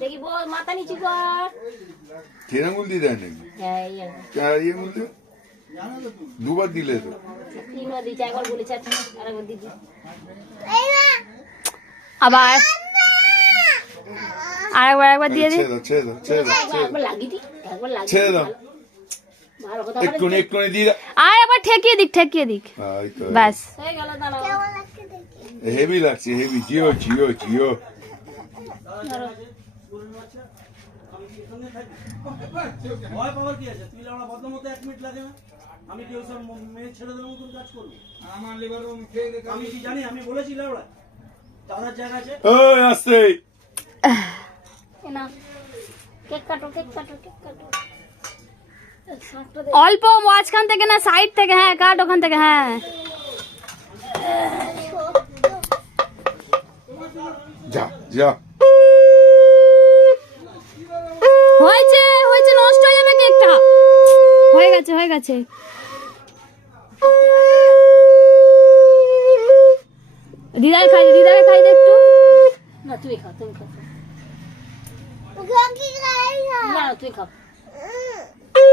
দেখি বল মাথা নিচু কর। তিন আঙুল দিয়ে দেয় নাকি? হ্যাঁ এই চার আঙুল দিয়ে দুবার দিলে তো। তিনবার দিচ্ছি, একবার বলেছি আরেকবার দিদি। আবার আরেকবার দিয়ে দিই। ছেড়ে দাও ছেড়ে দাও ছেড়ে দাও একবার লাগিয়ে দিই, একবার লাগিয়ে ছেড়ে দাও। ভালো কথা একটুখানি বলে একটুখানি দিয়ে দাও। আর একবার ঠেকিয়ে দিক এই তো। ব্যাস। হয়ে গেল। দাঁড়াও হেভি লাগছে হেভি। জিও জিও জিও। ধরো। ভয় পাওয়ার কি আছে? তুই আমরা বদলা মতো 1 মিনিট লাগে না? আমি কি ওসব মেয়ে ছেলেদের মতন কাজ করবো? আমার লিভার আমি কি জানি? আমি বলেছি লাউড়া দাদার জায়গা আছে। ওই আসছে। এ না কেক কাটো কেক কাটো কেক কাটো। শাকটা দে। অল্প মাঝখান থেকে না, সাইড থেকে। হ্যাঁ কাট ওখান থেকে। হ্যাঁ যা যা। হয়েছে হয়েছে, নষ্ট হয়ে যাবে কেকটা। হয়ে গেছে দিদাকে খাই দে একটু। না তুই খা, তুমি খা। না তুই খা।